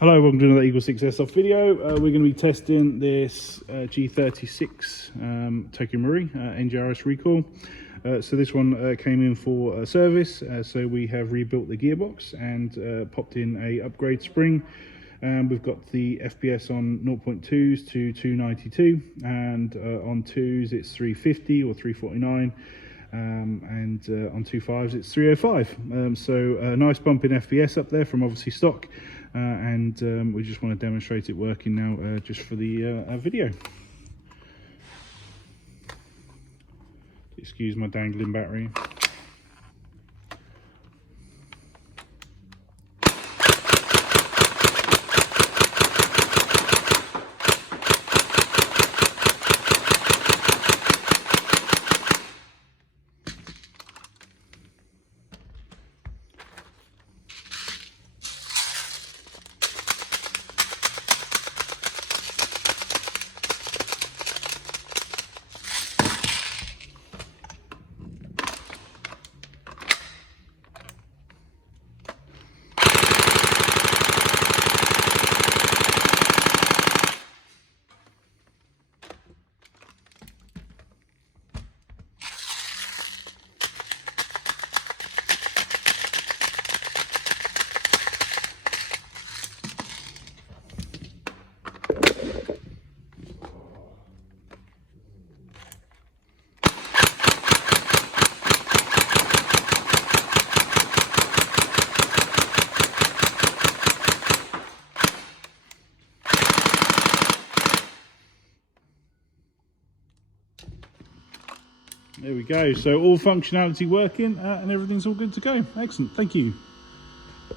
Hello, welcome to another EagleSix Airsoft video. We're going to be testing this G36 Tokyo Marui NGRS recall. So this one came in for service, so we have rebuilt the gearbox and popped in a upgrade spring. We've got the FPS on 0.2s to 292, and on 2s it's 350 or 349. And on 2.5s it's 305, so a nice bump in FPS up there from obviously stock, and we just want to demonstrate it working now just for the video. Excuse my dangling battery. There we go, so all functionality working and everything's all good to go. Excellent, thank you.